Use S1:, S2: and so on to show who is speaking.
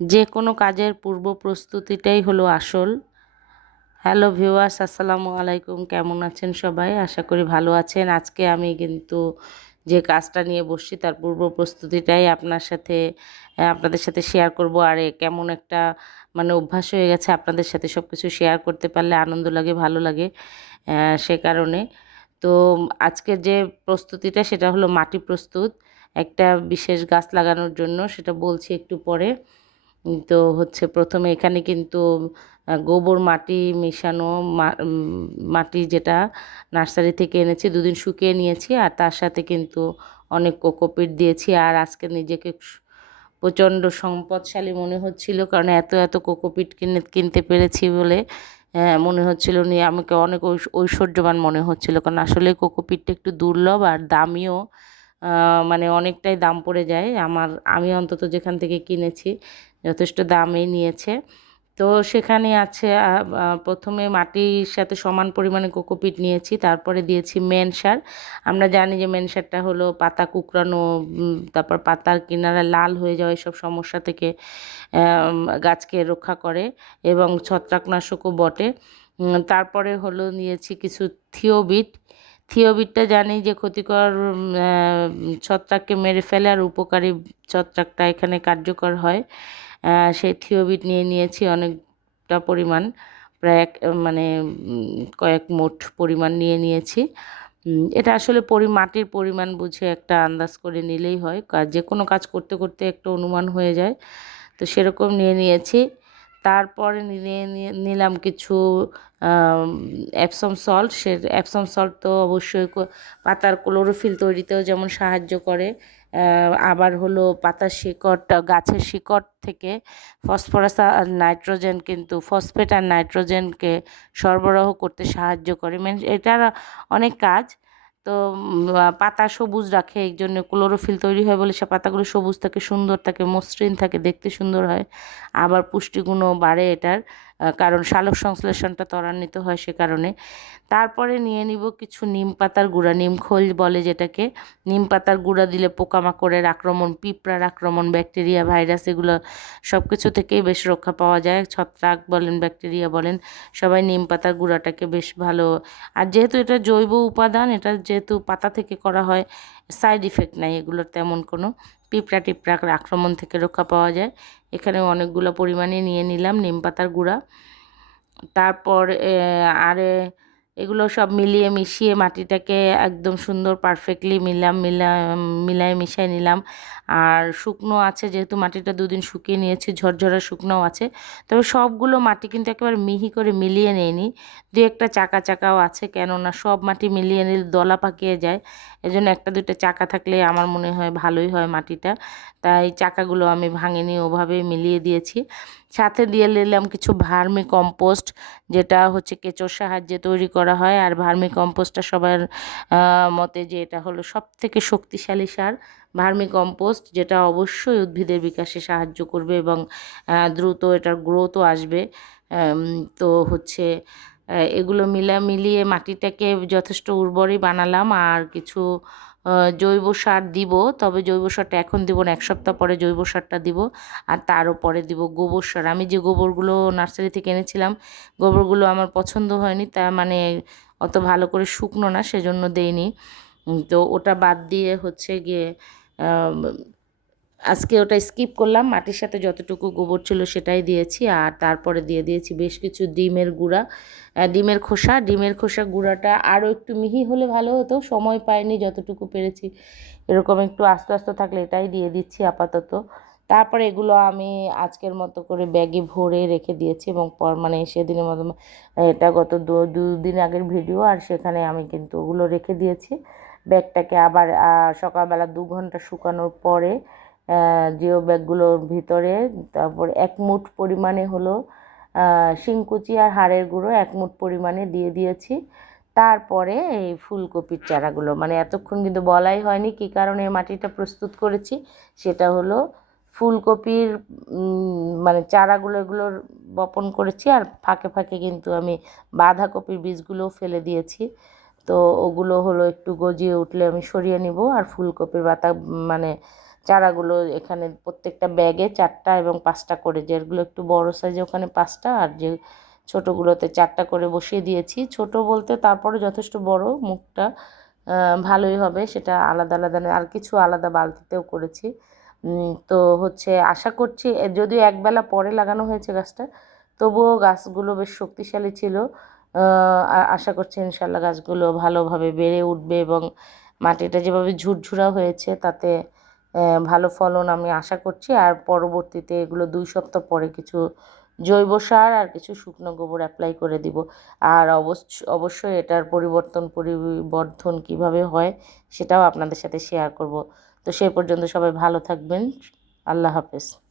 S1: যে কোনো কাজের পূর্ব প্রস্তুতিটাই হলো আসল। হ্যালো ভিউয়ার্স আসসালামু আলাইকুম। কেমন আছেন সবাই? আশা করি ভালো আছেন। আজকে আমি কিন্তু যে কাজটা নিয়ে বসছি তার পূর্ব প্রস্তুতিটাই আপনার সাথে আপনাদের সাথে শেয়ার করব। আর কেমন একটা মানে অভ্যাস হয়ে গেছে আপনাদের সাথে সব কিছু শেয়ার করতে পারলে আনন্দ লাগে, ভালো লাগে সে কারণে। তো আজকে যে প্রস্তুতিটা সেটা হলো মাটি প্রস্তুত। একটা বিশেষ গাছ লাগানোর জন্য সেটা বলছি একটু পরে। তো হচ্ছে প্রথমে এখানে কিন্তু গোবর, মাটি মেশানো মাটি যেটা নার্সারি থেকে এনেছি, দুদিন শুকিয়ে নিয়েছি আর তার সাথে কিন্তু অনেক কোকোপিট দিয়েছি আর আজকে নিজেকে প্রচণ্ড সম্পদশালী মনে হচ্ছিল কারণ এত এত কোকোপিট কিনে, কিনতে পেরেছি বলে মনে হচ্ছিল নিয়ে আমাকে অনেক ঐশ্বর্যবান মনে হচ্ছিল কারণ আসলে কোকোপিটটা একটু দুর্লভ আর দামিও মানে অনেকটাই দাম পড়ে যায়। আমার, আমি অন্তত যেখান থেকে কিনেছি যথেষ্ট দামেই নিয়েছে। তো সেখানে আছে প্রথমে মাটির সাথে সমান পরিমাণে কোকোপিট নিয়েছি, তারপরে দিয়েছি মেন সার। আমরা জানি যে মেন সারটা হলো পাতা কুকরানো তারপর পাতার কিনারা লাল হয়ে যাওয়া এসব সমস্যা থেকে গাছকে রক্ষা করে এবং ছত্রাকনাশকও বটে। তারপরে হলো নিয়েছি কিছু থিওবিট। থিওবিটটা জানি যে ক্ষতিকর ছত্রাককে মেরে ফেলে আর উপকারী ছত্রাকটা এখানে কার্যকর হয়। সেই থিওবিট নিয়ে নিয়েছি অনেকটা পরিমাণ, প্রায় এক মানে কয়েক মোট পরিমাণ নিয়ে নিয়েছি। এটা আসলে পরি, মাটির পরিমাণ বুঝে একটা আন্দাজ করে নিলেই হয়। কাজ যে কোনো কাজ করতে করতে একটা অনুমান হয়ে যায়। তো সেরকম নিয়ে নিয়েছি। তারপরে নিয়ে নিলাম কিছু অ্যাপসম সল্ট সে অ্যাপসম সল্ট তো অবশ্যই পাতার ক্লোরোফিল তৈরিতেও যেমন সাহায্য করে আবার হলো পাতার শিকড় গাছের শিকড় থেকে ফসফরাস আর নাইট্রোজেন কিন্তু ফসফেট আর নাইট্রোজেনকে সরবরাহ করতে সাহায্য করে। মানে এটার অনেক কাজ। তো পাতা সবুজ রাখে, এই জন্য ক্লোরোফিল তৈরি হয় বলে সে পাতাগুলো সবুজ থাকে, সুন্দর থাকে, মসৃণ থাকে, দেখতে সুন্দর হয়। আবার পুষ্টিগুণও বাড়ে এটার। কারণ সালোক সংশ্লেষণটা ত্বরান্বিত হয় সে কারণে। তারপরে নিয়ে নিব কিছু নিম পাতার গুঁড়া, নিম খোল বলে যেটাকে। নিম পাতার গুঁড়া দিলে পোকামাকড়ের আক্রমণ, পিঁপড়ার আক্রমণ, ব্যাকটেরিয়া, ভাইরাস এগুলো সব কিছু থেকেই বেশ রক্ষা পাওয়া যায়। ছত্রাক বলেন, ব্যাকটেরিয়া বলেন, সবাই নিম পাতার গুঁড়াটাকে বেশ ভালো। আর যেহেতু এটা জৈব উপাদান, এটা যেহেতু পাতা থেকে করা হয় সাইড ইফেক্ট নাই এগুলোর তেমন কোনো। পিঁপড়া টিপড়ার আক্রমণ থেকে রক্ষা পাওয়া যায়। এখানে অনেকগুলো পরিমাণে নিয়ে নিলাম নিম পাতার গুঁড়া। তারপর আর, এগুলো সব মিলিয়ে মিশিয়ে মাটিটাকে একদম সুন্দর পারফেক্টলি মিলাম, মিলা মিলায় মিশিয়ে নিলাম। আর শুকনো আছে, যেহেতু মাটিটা দুদিন শুকিয়ে নিয়েছি, ঝরঝরা শুকনোও আছে। তবে সবগুলো মাটি কিন্তু একেবারে মিহি করে মিলিয়ে নেয়নি দু একটা চাকা চাকাও আছে, কেননা সব মাটি মিলিয়ে নিলে দলা পাকিয়ে যায়। এজন্য একটা দুটো চাকা থাকলে আমার মনে হয় ভালোই হয় মাটিটা। তাই চাকাগুলো আমি ভাঙিনি ওভাবে মিলিয়ে দিয়েছি। সাথে দিয়ে নিলাম কিছু ভার্মি কম্পোস্ট, যেটা হচ্ছে কেঁচোর সাহায্যে তৈরি করা হয়। আর ভার্মি কম্পোস্টটা সবার মতে যে এটা হলো সব থেকে শক্তিশালী সার। ভার্মি কম্পোস্ট, যেটা অবশ্যই উদ্ভিদের বিকাশে সাহায্য করবে এবং দ্রুত এটার গ্রোথও আসবে। তো হচ্ছে এগুলো মিলা মিলিয়ে মাটিটাকে যথেষ্ট উর্বরই বানালাম। আর কিছু জৈব সার দিব, তবে জৈব সারটা এখন দিব না, এক সপ্তাহ পরে জৈব সারটা দিব। আর তারও পরে দিব গোবর সার। আমি যে গোবরগুলো নার্সারি থেকে এনেছিলাম, গোবরগুলো আমার পছন্দ হয়নি, তা মানে অত ভালো করে শুকনো না, সেজন্য দেইনি। তো ওটা বাদ দিয়ে হচ্ছে গিয়ে আজকে ওটা স্কিপ করলাম। মাটির সাথে যতটুকু গোবর ছিল সেটাই দিয়েছি। আর তারপরে দিয়ে দিয়েছি বেশ কিছু ডিমের গুঁড়া। ডিমের খোসা। ডিমের খোসা গুঁড়াটা আরও একটু মিহি হলে ভালো হতো। সময় পাইনি, যতটুকু পেরেছি। এরকম একটু আস্তে আস্তে থাকলে এটাই দিয়ে দিচ্ছি আপাতত। তারপরে এগুলো আমি আজকের মতো করে ব্যাগে ভরে রেখে দিয়েছি এবং পর মানে সেদিনের মতো এটা গত দু দিন আগের ভিডিও আর সেখানে আমি কিন্তু ওগুলো রেখে দিয়েছি। ব্যাগটাকে আবার সকালবেলা দু ঘণ্টা শুকানোর পরে জিও ব্যাগগুলোর ভিতরে, তারপর এক মুঠ পরিমাণে হলো শিংকুচি আর হাড়ের গুঁড়ো এক মুঠ পরিমাণে দিয়ে দিয়েছি। তারপরে এই ফুলকপির চারাগুলো মানে এতক্ষণ কিন্তু বলাই হয়নি কী কারণে মাটিটা প্রস্তুত করেছি, সেটা হলো ফুলকপির মানে চারাগুলো এগুলোর বপন করেছি আর ফাঁকে ফাঁকে কিন্তু আমি বাঁধাকপির বীজগুলোও ফেলে দিয়েছি। তো ওগুলো হলো একটু গজিয়ে উঠলে আমি সরিয়ে নিব আর ফুলকপির পাতা মানে চারাগুলো এখানে প্রত্যেকটা ব্যাগে চারটা এবং পাঁচটা করে, যেগুলো একটু বড় সাইজে ওখানে পাঁচটা আর যে ছোটোগুলোতে চারটা করে বসিয়ে দিয়েছি। ছোট বলতে তারপরে যথেষ্ট বড়, মুখটা ভালোই হবে, সেটা আলাদা আলাদা আর কিছু আলাদা বালতিতেও করেছি। তো হচ্ছে আশা করছি যদিও একবেলা পরে লাগানো হয়েছে গাছটা, তবুও গাছগুলো বেশ শক্তিশালী ছিল। আশা করছি ইনশাল্লাহ গাছগুলো ভালোভাবে বেড়ে উঠবে এবং মাটিটা যেভাবে ঝুরঝুরা হয়েছে তাতে ভালো ফলন আমি আশা করছি। আর পরবর্তীতে এগুলো দুই সপ্তাহ পরে কিছু জৈব সার আর কিছু শুকনো গোবর অ্যাপ্লাই করে দিব। আর অবশ্য, অবশ্যই এটার পরিবর্তন, পরিবর্ধন কীভাবে হয় সেটাও আপনাদের সাথে শেয়ার করব। তো সেই পর্যন্ত সবাই ভালো থাকবেন। আল্লাহ হাফেজ।